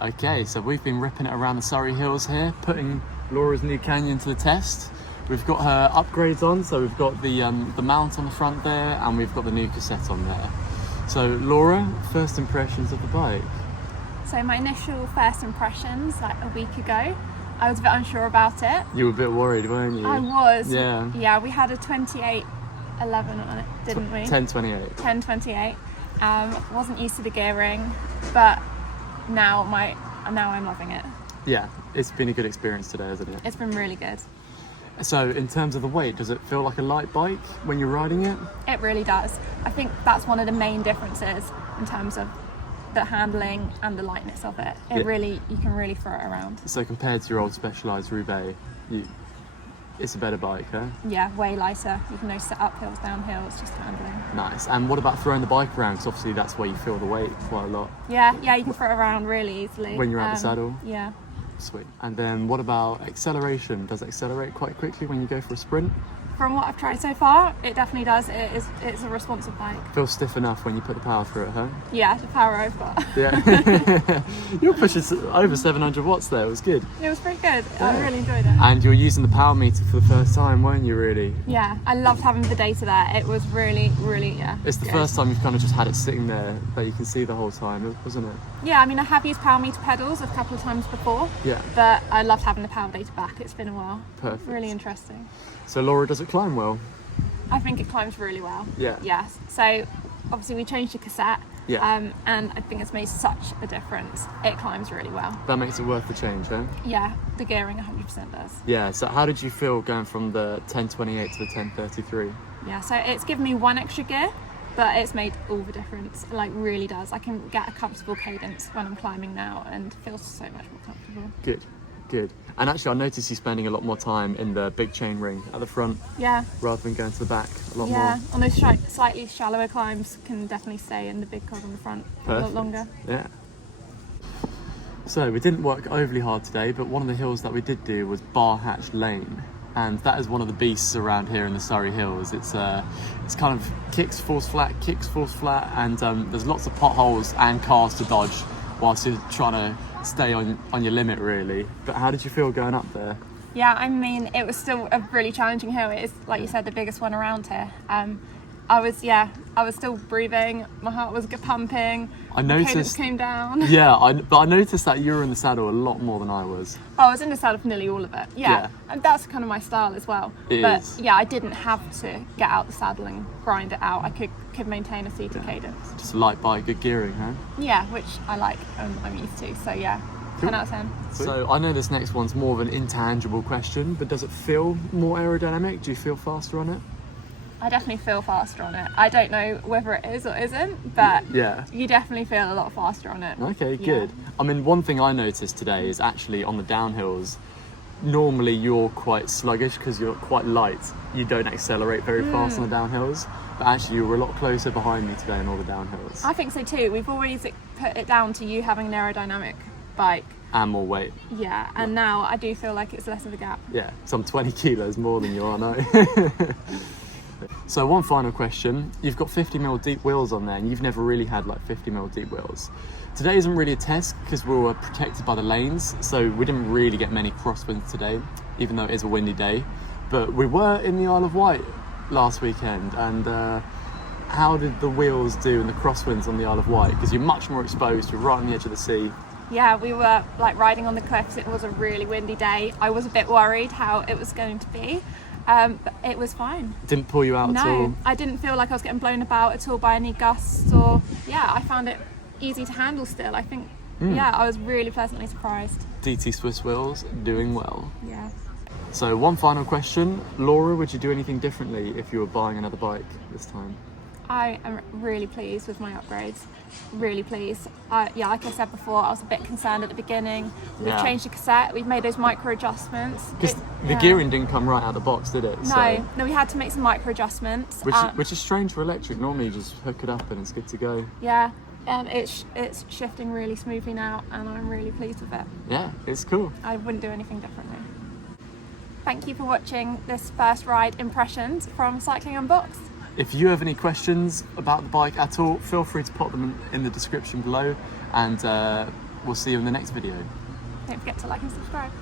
Okay, so we've been ripping it around the Surrey Hills here, putting Laura's new Canyon to the test. We've got her upgrades on, so we've got the mount on the front there, and we've got the new cassette on there. So Laura, first impressions of the bike? So my initial first impressions, like a week ago, I was a bit unsure about it. You were a bit worried, weren't you? I was. Yeah. Yeah, we had a 2811 on it, didn't we? 1028. 1028. Wasn't used to the gearing, but now I'm loving it. Yeah, it's been a good experience today, hasn't it? It's been really good. So in terms of the weight, does it feel like a light bike when you're riding it? It really does. I think that's one of the main differences in terms of the handling and the lightness of it. You can really throw it around. So compared to your old Specialized Roubaix, it's a better bike, huh? Yeah, way lighter. You can set up hills, down hills, just handling. Nice. And what about throwing the bike around? Because obviously that's where you feel the weight quite a lot. Yeah, you can throw it around really easily. When you're at the saddle? Yeah. Sweet. And then what about acceleration? Does it accelerate quite quickly when you go for a sprint? From what I've tried so far, it definitely does. It's a responsive bike. Feels stiff enough when you put the power through it, huh? Yeah, the power I've got. Yeah. You're pushing over 700 watts there. It was good. It was pretty good. Yeah. I really enjoyed it. And you were using the power meter for the first time, weren't you, really? Yeah, I loved having the data there. It was really, It's the first time you've kind of just had it sitting there that you can see the whole time, wasn't it? Yeah, I mean, I have used power meter pedals a couple of times before. Yeah. But I loved having the power data back. It's been a while. Perfect. Really interesting. So Laura, does it climb well? I think it climbs really well. Yeah. Yes. So obviously we changed the cassette. Yeah. And I think it's made such a difference. It climbs really well. That makes it worth the change, huh? Yeah, the gearing 100% does. Yeah, so how did you feel going from the 1028 to the 1033? Yeah, so it's given me one extra gear, but it's made all the difference. Like, really does. I can get a comfortable cadence when I'm climbing now and feel so much more comfortable. Good. And actually, I noticed you spending a lot more time in the big chain ring at the front. Yeah. Rather than going to the back a lot more. Yeah, on those slightly shallower climbs, can definitely stay in the big cog on the front for a lot longer. Yeah. So we didn't work overly hard today, but one of the hills that we did do was Bar Hatch Lane. And that is one of the beasts around here in the Surrey Hills. It's kind of kicks, falls flat, and there's lots of potholes and cars to dodge whilst you're trying to stay on your limit, really. But how did you feel going up there? Yeah, I mean, it was still a really challenging hill. It is, like you said, the biggest one around here. I was still breathing. My heart was pumping. I noticed. Cadence came down. Yeah, but I noticed that you were in the saddle a lot more than I was. I was in the saddle for nearly all of it. Yeah. And that's kind of my style as well. Yeah, I didn't have to get out the saddle and grind it out. I could maintain a seated cadence. Just a light bike, good gearing, huh? Yeah, which I like. I'm used to. So yeah, cool. 10 out of 10. So I know this next one's more of an intangible question, but does it feel more aerodynamic? Do you feel faster on it? I definitely feel faster on it. I don't know whether it is or isn't, but yeah, you definitely feel a lot faster on it. Okay, good. Yeah. I mean, one thing I noticed today is actually on the downhills, normally you're quite sluggish because you're quite light. You don't accelerate very fast on the downhills, but actually you were a lot closer behind me today on all the downhills. I think so too. We've always put it down to you having an aerodynamic bike. And more weight. Yeah, and now I do feel like it's less of a gap. Yeah, so I'm 20 kilos more than you are now. So one final question. You've got 50mm deep wheels on there, and you've never really had like 50mm deep wheels. Today isn't really a test because we were protected by the lanes, so we didn't really get many crosswinds today, even though it is a windy day. But we were in the Isle of Wight last weekend, and how did the wheels do in the crosswinds on the Isle of Wight? Because you're much more exposed, you're right on the edge of the sea. Yeah, we were like riding on the cliffs. It was a really windy day. I was a bit worried how it was going to be. But it was fine. Didn't pull you out at all? No, I didn't feel like I was getting blown about at all by any gusts or, I found it easy to handle still. I think, I was really pleasantly surprised. DT Swiss wheels, doing well. Yeah. So one final question. Laura, would you do anything differently if you were buying another bike this time? I am really pleased with my upgrades. Really pleased. Like I said before, I was a bit concerned at the beginning. We've changed the cassette. We've made those micro adjustments. Because the gearing didn't come right out of the box, did it? No, we had to make some micro adjustments. Which is strange for electric. Normally you just hook it up and it's good to go. Yeah, it's shifting really smoothly now, and I'm really pleased with it. Yeah, it's cool. I wouldn't do anything differently. Thank you for watching this first ride impressions from Cycling Unboxed. If you have any questions about the bike at all, feel free to pop them in the description below, and we'll see you in the next video. Don't forget to like and subscribe.